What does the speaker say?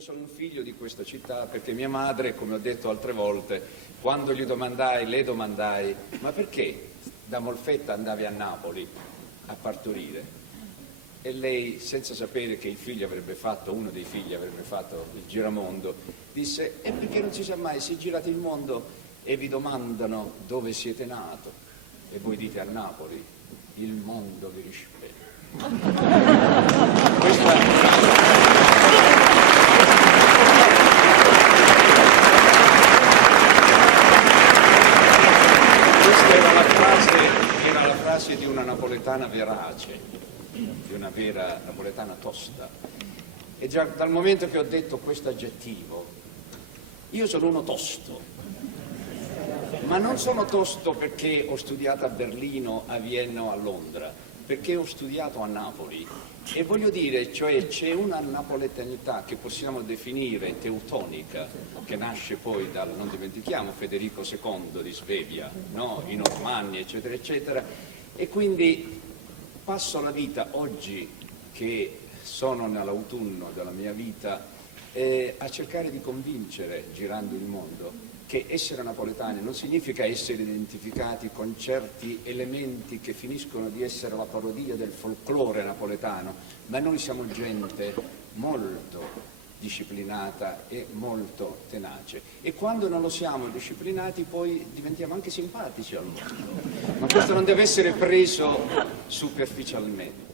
io sono un figlio di questa città perché mia madre, come ho detto altre volte, quando le domandai, ma perché da Molfetta andavi a Napoli a partorire? E lei, senza sapere che uno dei figli avrebbe fatto il giramondo, disse: e perché non si sa mai, se girate il mondo e vi domandano dove siete nato e voi dite a Napoli, il mondo vi rispetta. Questa era la frase di una napoletana verace, di una vera napoletana tosta. E già dal momento che ho detto questo aggettivo, io sono uno tosto, ma non sono tosto perché ho studiato a Berlino, a Vienna o a Londra, perché ho studiato a Napoli. E voglio dire, cioè, c'è una napoletanità che possiamo definire teutonica, che nasce poi non dimentichiamo, Federico II di Svevia, no? I Normanni, eccetera, eccetera. E quindi passo la vita, oggi che sono nell'autunno della mia vita, a cercare di convincere, girando il mondo, che essere napoletani non significa essere identificati con certi elementi che finiscono di essere la parodia del folklore napoletano, ma noi siamo gente molto disciplinata e molto tenace, e quando non lo siamo disciplinati poi diventiamo anche simpatici al mondo, ma questo non deve essere preso superficialmente.